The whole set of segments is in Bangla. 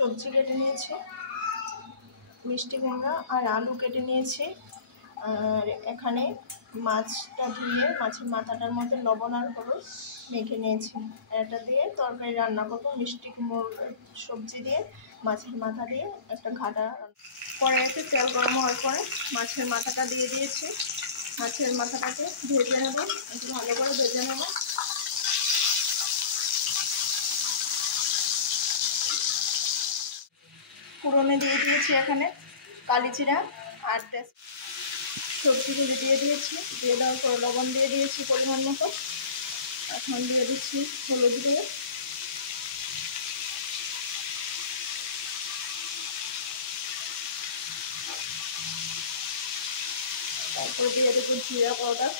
সবজি কেটে নিয়েছি, মিষ্টি কুমড়া আর আলু কেটে নিয়েছি। আর এখানে মাছটা ধুয়ে মাছের মাথাটার মধ্যে লবণ আর হলুদ মেখে নিয়েছি। এটা দিয়ে তরকারি রান্না করবো, মিষ্টি কুমড়ো সবজি দিয়ে মাছের মাথা দিয়ে একটা ঘাটা। কড়াইতে তেল গরম হওয়ার পরে মাছের মাথাটা দিয়ে দিয়েছি। মাছের মাথাটাকে ভেজে নেব, একটু ভালো করে ভেজে নেব। ফোড়নে দিয়ে দিয়েছি এখানে কালি জিরা আর সবজিগুলি দিয়ে দিয়েছি। দিয়ে দেওয়ার পর লবণ দিয়ে দিয়েছি পরিমাণ মতো। এখন দিয়ে দিচ্ছি হলুদ দিয়ে, তারপর দিয়ে দেবো জিরা পাউডার,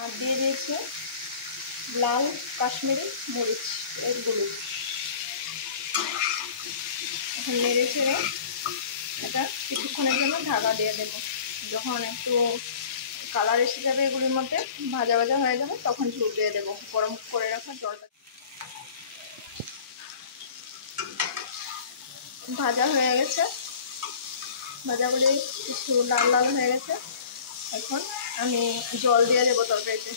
আর দিয়ে দিয়েছি লাল কাশ্মীরি মরিচ এর গুঁড়ো। এখন নেড়ে ছেড়ে এটা কিছুক্ষণের জন্য ঢাকা দিয়ে দেবো। যখন একটু কালার এসে যাবে এগুলির মধ্যে, ভাজা ভাজা হয়ে যাবে, তখন ঝোল দিয়ে দেবো গরম করে রাখা জলটা। ভাজা হয়ে গেছে, ভাজাগুলি একটু লাল লাল হয়ে গেছে। এখন আমি জল দিয়ে দেবো তরকারিতে।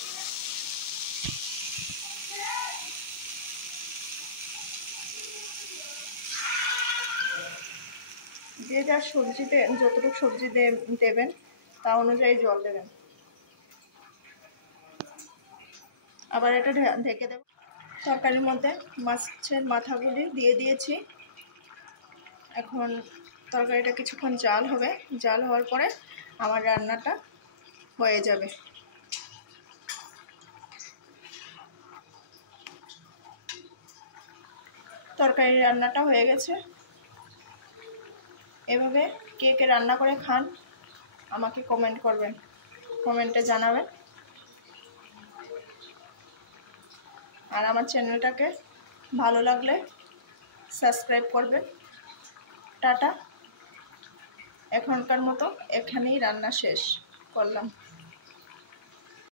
যে যার সবজিতে যতটুকু সবজি দেবেন তা অনুযায়ী জল দেবেন। আবার এটা ঢেকে দেব। তরকারির মধ্যে মাছের মাথাগুলি দিয়ে দিয়েছি। এখন তরকারিটা কিছুক্ষণ জাল হবে, জাল হওয়ার পরে আমার রান্নাটা হয়ে যাবে। তরকারির রান্নাটা হয়ে গেছে। এভাবে কে কে রান্না করে খান আমাকে কমেন্ট করবেন, কমেন্টে জানাবেন। আর আমার চ্যানেলটাকে ভালো লাগলে সাবস্ক্রাইব করবেন। টাটা। এখনকার মতো এখানেই রান্না শেষ করলাম।